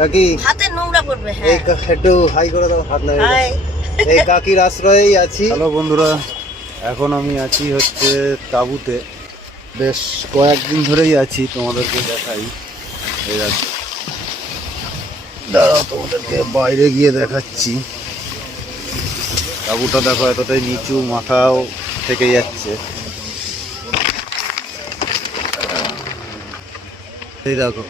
কাকি? হাতে নোংরা পড়বে এই হ্যাঁ কা- একটু হাই করে দাও হাত হাই। এই কাকির আশ্রয়েই আছি। হ্যালো বন্ধুরা এখন আমি আছি হচ্ছে তাঁবুতে। বেশ কয়েকদিন ধরেই আছি তোমাদেরকে দেখাই। এই দেখো। দাঁড়াও তোমাদেরকে বাইরে গিয়ে দেখাচ্ছি। তাবুটা দেখো এতটাই নিচু মাথাও থেকে যাচ্ছে। এই দেখো।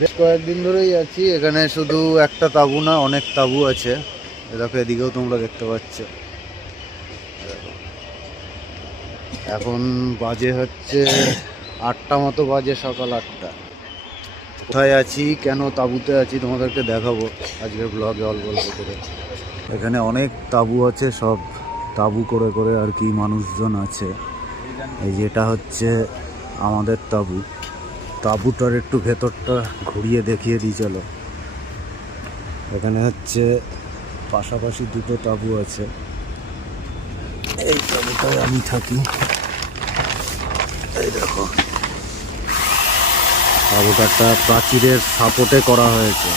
বেশ কয়েকদিন ধরেই আছি। এখানে শুধু একটা তাঁবু না, অনেক তাঁবু আছে। দেখো এদিকেও তোমরা দেখতে পাচ্ছ। এখন বাজে হচ্ছে আটটা মতো বাজে, সকাল আটটা। কোথায় আছি, কেন তাঁবুতে আছি, তোমাদেরকে দেখাবো আজকের ব্লগে অল্প অল্প করে। এখানে অনেক তাঁবু আছে, সব তাঁবু করে করে আর কি মানুষজন আছে। এই যেটা হচ্ছে আমাদের তাঁবু। তাঁবুটার একটু ভেতরটা ঘুরিয়ে দেখিয়ে দিই, চলো। এখানে হচ্ছে পাশাপাশি দুটো তাঁবু আছে। এই তাঁবুটায় আমি থাকি। এই দেখো। তাঁবুটাটা প্রাচীরের সাপোর্টে করা হয়েছে।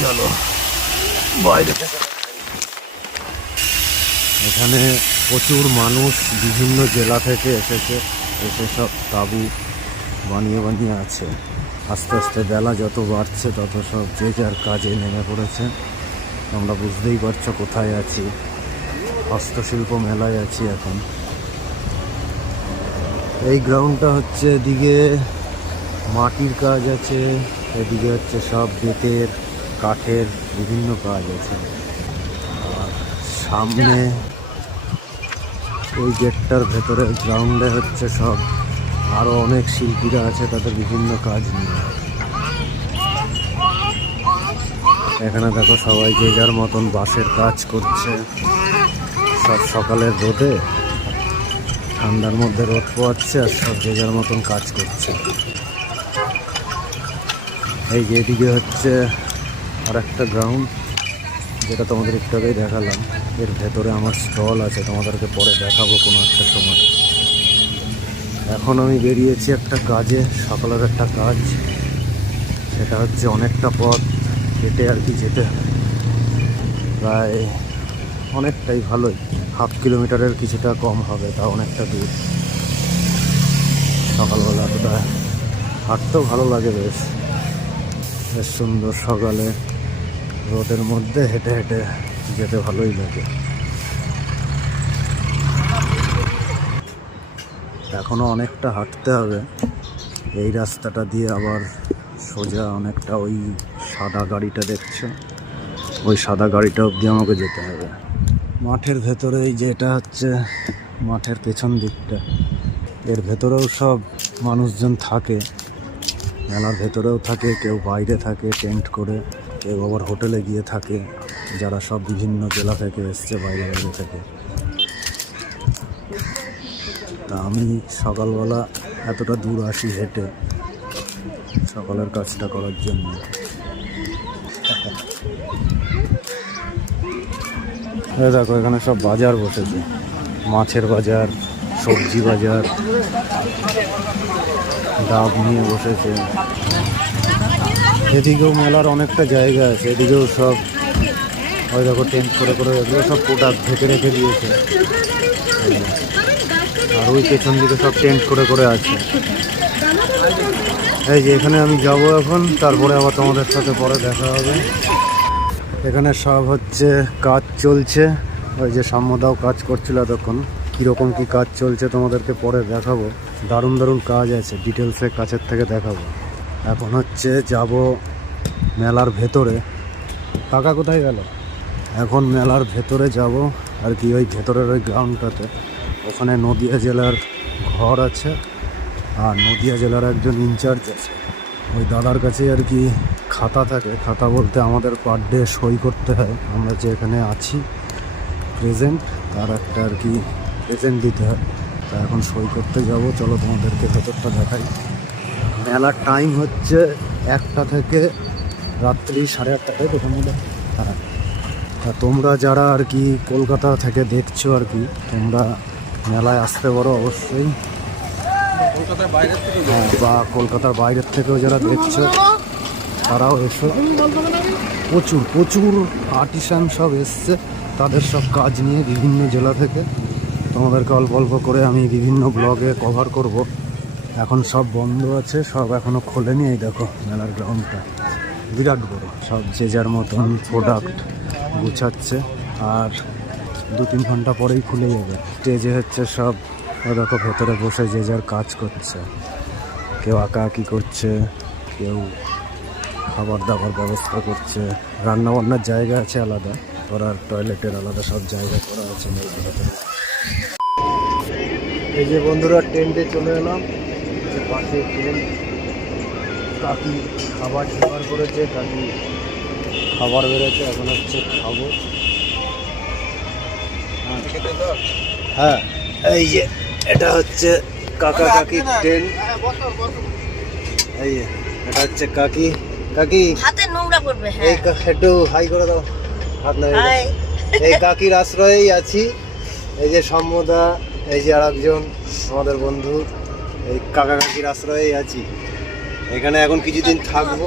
চলো, বাইরে। এখানে প্রচুর মানুষ বিভিন্ন জেলা থেকে এসেছে, এসে সব তাবু বানিয়ে বানিয়ে আছে। আস্তে আস্তে বেলা যত বাড়ছে, তত সব যে যার কাজে নেমে পড়েছে। তোমরা বুঝতেই পারছ কোথায় আছি। হস্তশিল্প মেলায় আছি এখন। এই গ্রাউন্ডটা হচ্ছে এদিকে মাটির কাজ আছে, এদিকে হচ্ছে সব বেতের, কাঠের বিভিন্ন কাজ আছে। আর সামনে ওই গেটটার ভেতরে গ্রাউন্ডে হচ্ছে সব। আরও অনেক শিল্পীরা আছে, তাদের বিভিন্ন কাজ নিয়ে। এখানে দেখো সবাই যে যার মতন বাঁশের কাজ করছে। সব সকালের রোদে। ঠান্ডার মধ্যে রোদ পোয়াচ্ছে আর সব যে যার মতন কাজ করছে। এই যে এদিকে হচ্ছে আর একটা গ্রাউন্ড যেটা তোমাদের একটু আগেই দেখালাম, এর ভেতরে আমার স্টল আছে, তোমাদেরকে পরে দেখাবো কোনো একটা সময়। এখন আমি বেরিয়েছি একটা কাজে, সকালের একটা কাজ। সেটা হচ্ছে অনেকটা পথ, হেঁটে আর কি যেতে হয়। প্রায় অনেকটাই ভালোই, হাফ কিলোমিটারের কিছুটা কম হবে, তা অনেকটা দূর। সকালবেলা এতটা হাঁটতেও ভালো লাগে বেশ। বেশ সুন্দর সকালে। রোদের মধ্যে হেঁটে হেঁটে যেতে ভালোই লাগে। এখনও অনেকটা হাঁটতে হবে। এই রাস্তাটা দিয়ে আবার সোজা অনেকটা ওই সাদা গাড়িটা দেখছ? ওই সাদা গাড়িটা অবধি আমাকে যেতে হবে। মাঠের ভেতরে এই যে এটা হচ্ছে, মাঠের পেছন দিকটা। এর ভেতরেও সব মানুষজন থাকে। মেলার ভেতরেও থাকে, কেউ বাইরে থাকে, টেন্ট করে। কেউ আবার হোটেলে গিয়ে থাকে, যারা সব বিভিন্ন জেলা থেকে এসছে, বাইরে বাইরে থেকে। তা আমি সকালবেলা এতটা দূর আসি হেঁটে, সকালের কাজটা করার জন্য। দেখো, এখানে সব বাজার বসেছে। মাছের বাজার, সবজি বাজার, ডাব নিয়ে বসেছে। এদিকেও মেলার অনেকটা জায়গা আছে, এদিকেও সব, ওই দেখো টেন্ট করে করে এগুলো সব প্রোডাক্ট ঢেকে রেখে দিয়েছে। আর ওই পেছন দিকে সব টেন্ট করে করে আছে। এই যে এখানে আমি যাব এখন, তারপরে আবার তোমাদের সাথে পরে দেখা হবে। এখানে সব হচ্ছে কাজ চলছে। ওই যে সাম্যদাও কাজ করছিল এতক্ষণ। কীরকম কি কাজ চলছে তোমাদেরকে পরে দেখাবো। দারুণ দারুণ কাজ আছে ডিটেলসে কাছের থেকে দেখাবো। এখন হচ্ছে যাব মেলার ভেতরে। কাকা কোথায় গেল? এখন মেলার ভেতরে যাব। আর কি ওই ভেতরের ওই গ্রাউন্ডটাতে ওখানে নদিয়া জেলার ঘর আছে। আর নদিয়া জেলার একজন ইনচার্জ আছে। ওই দাদার কাছে আর কি খাতা থাকে। খাতা বলতে আমাদের পার ডে সই করতে হয়। আমরা যে এখানে আছি, প্রেজেন্ট, তার একটা আর কি প্রেজেন্ট দিতে হয়। তা এখন সই করতে যাব। চলো তোমাদেরকে ভেতরটা দেখাই। মেলার টাইম হচ্ছে একটা থেকে রাত্রি সাড়ে আটটা তো হ্যাঁ। তা তোমরা যারা আর কি কলকাতা থেকে দেখছ আর কি, তোমরা মেলায় আসতে পারো অবশ্যই। বা কলকাতার বাইরের থেকেও যারা দেখছ, তারাও এসো। প্রচুর প্রচুর আর্টিসান সব এসছে। তাদের সব কাজ নিয়ে বিভিন্ন জেলা থেকে। তোমাদেরকে অল্প অল্প করে আমি বিভিন্ন ব্লগে কভার করব। এখন সব বন্ধ আছে, সব এখনও খোলেনি। এই দেখো মেলার গ্রাউন্ডটা বিরাট বড়। সব যে যার মতন প্রোডাক্ট গুছাচ্ছে। আর দু তিন ঘণ্টা পরেই খুলে যাবে। স্টেজে হচ্ছে সব দেখো ভেতরে বসে যে যার কাজ করছে। কেউ আঁকা আঁকি করছে, কেউ খাবার দাবার ব্যবস্থা করছে। রান্না বান্নার জায়গা আছে আলাদা। করার টয়লেটের আলাদা সব জায়গা করা আছে। এই যে বন্ধুরা টেন্টে চলে এলাম। যে পাশে টেন্ট কাকি খাবার জোগাড় করেছে কাকি খাবার বেড়েছে এখন হচ্ছে খাব। হ্যাঁ। এই যে এটা হচ্ছে কাকা কাকি ট্রেন। এই যে, এটা হচ্ছে কাকি। কাকি হাতে নোংরা পড়বে এই হ্যাঁ কা- একটু হাই করে দাও হাত না হাই। এই কাকির আশ্রয়েই আছি। এই যে সম্মদা এই যে আরেকজন আমাদের বন্ধু। এই কাকা কাকির আশ্রয়েই আছি। এখানে এখন কিছুদিন থাকব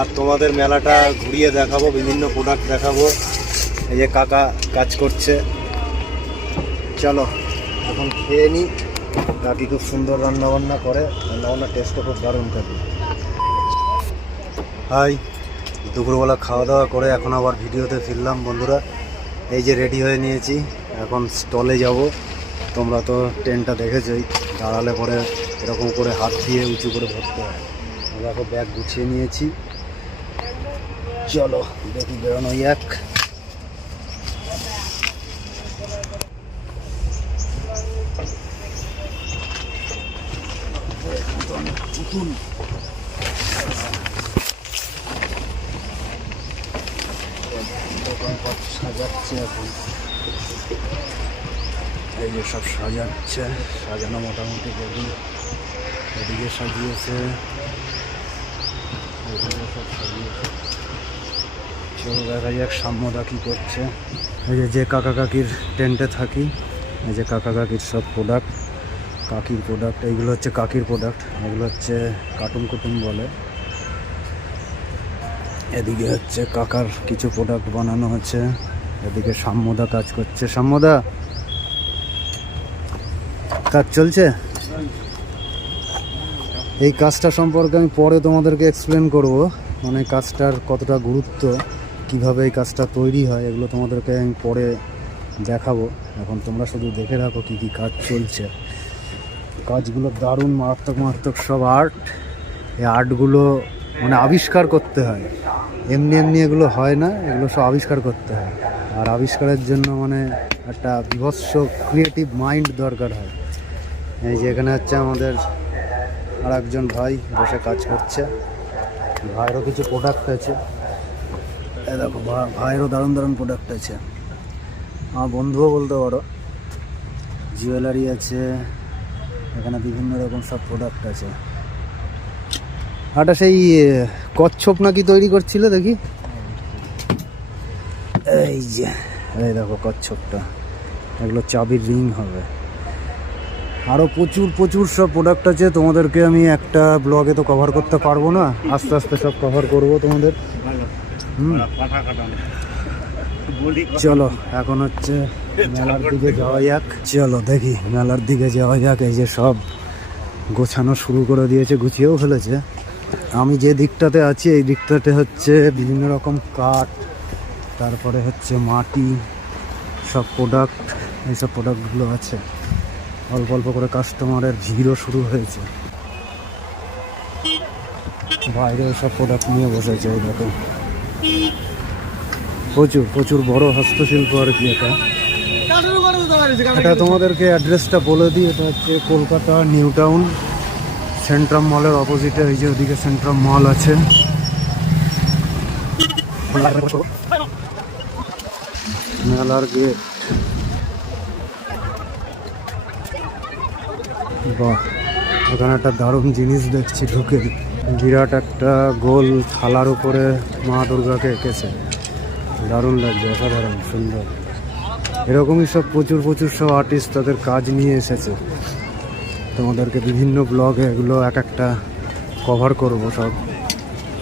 আর তোমাদের মেলাটা ঘুরিয়ে দেখাবো, বিভিন্ন প্রোডাক্ট দেখাবো। এই যে কাকা কাজ করছে। চলো, এখন খেয়ে নিই কাকি খুব সুন্দর রান্নাবান্না করে। রান্না বান্নার টেস্টও খুব দারুণ কাকি হাই, দুপুরবেলা খাওয়া দাওয়া করে এখন আবার ভিডিওতে ফিরলাম বন্ধুরা। এই যে রেডি হয়ে নিয়েছি। এখন স্টলে যাব। তোমরা তো ট্রেনটা দেখেছোই। দাঁড়ালে পরে এরকম করে হাত দিয়ে উঁচু করে ভরতে হয়। আমরা এখন ব্যাগ গুছিয়ে নিয়েছি। চলো, দেখি বেরোনো এক দোকানপাট সাজাচ্ছে এখন। এই যে সব সাজাচ্ছে, সাজানো মোটামুটি রেডি এদিকে সাজিয়েছে। এদিকে চলো দেখা যাক সাম্যদা কী করছে। এই যে যে কাকা কাকির টেন্টে থাকি, এই যে কাকা কাকির সব প্রোডাক্ট কাকির প্রোডাক্ট এইগুলো হচ্ছে কাকির প্রোডাক্ট এগুলো হচ্ছে কার্টুন কুটুম বলে। এদিকে হচ্ছে কাকার কিছু প্রোডাক্ট বানানো হচ্ছে, এদিকে সাম্যদা কাজ করছে। সাম্যদা, কাজ চলছে? এই কাজটা সম্পর্কে আমি পরে তোমাদেরকে এক্সপ্লেন করব মানে কাজটার কতটা গুরুত্ব, কীভাবে এই কাজটা তৈরি হয়, এগুলো তোমাদেরকে আমি পরে দেখাবো। এখন তোমরা শুধু দেখে রাখো কী কী কাজ চলছে। কাজগুলো দারুণ, মারাত্মক মারাত্মক সব আর্ট এই আর্টগুলো মানে আবিষ্কার করতে হয়। এমনি এমনি এগুলো হয় না, এগুলো সব আবিষ্কার করতে হয়। আর আবিষ্কারের জন্য মানে একটা বিভৎস ক্রিয়েটিভ মাইন্ড দরকার হয়। এই যে এখানে হচ্ছে আমাদের আর একজন ভাই বসে কাজ করছে। ভাইয়েরও কিছু প্রোডাক্ট আছে। দেখো ভাইয়েরও দারুণ দারুণ প্রোডাক্ট আছে। আমার বন্ধুও বলতে পারো। জুয়েলারি আছে, এখানে বিভিন্ন রকম সব প্রোডাক্ট আছে। একটা সেই কচ্ছপ নাকি তৈরি করছিল দেখি? এই যে, এই দেখো কচ্ছপটা। এগুলো চাবির রিং হবে। আরও প্রচুর প্রচুর সব প্রোডাক্ট আছে। তোমাদেরকে আমি একটা ব্লগে তো কভার করতে পারব না। আস্তে আস্তে সব কভার করব তোমাদের। হুম। চলো, এখন হচ্ছে মেলার দিকে যাওয়া যাক। চলো দেখি, মেলার দিকে যাওয়া যাক। এই যে সব গোছানো শুরু করে দিয়েছে, গুছিয়েও ফেলেছে। আমি যে দিকটাতে আছি, এই দিকটাতে হচ্ছে বিভিন্ন রকম কাঠ, তারপরে হচ্ছে মাটি, সব প্রোডাক্ট এইসব প্রোডাক্টগুলো আছে। অল্প অল্প করে কাস্টমারের ভিড়ও শুরু হয়েছে। বাইরে সব প্রোডাক্ট নিয়ে বসেছে, এই দেখো। প্রচুর প্রচুর বড় হস্তশিল্প আর কি এটা। এটা তোমাদেরকে অ্যাড্রেসটা বলে দিই, এটা হচ্ছে কলকাতা নিউ টাউন। সেন্ট্রাম মলের অপোজিটে এই যে ওদিকে সেন্ট্রাম মল আছে। মেলার গেট বাহ, এখানে একটা দারুণ জিনিস দেখছি, ঢুকে। বিরাট একটা গোল থালার উপরে মা দুর্গাকে এঁকেছে। দারুণ লাগছে, অসাধারণ, সুন্দর। এরকমই সব প্রচুর প্রচুর সব আর্টিস্ট তাদের কাজ নিয়ে এসেছে। তোমাদেরকে বিভিন্ন ব্লগে এগুলো এক একটা কভার করব সব।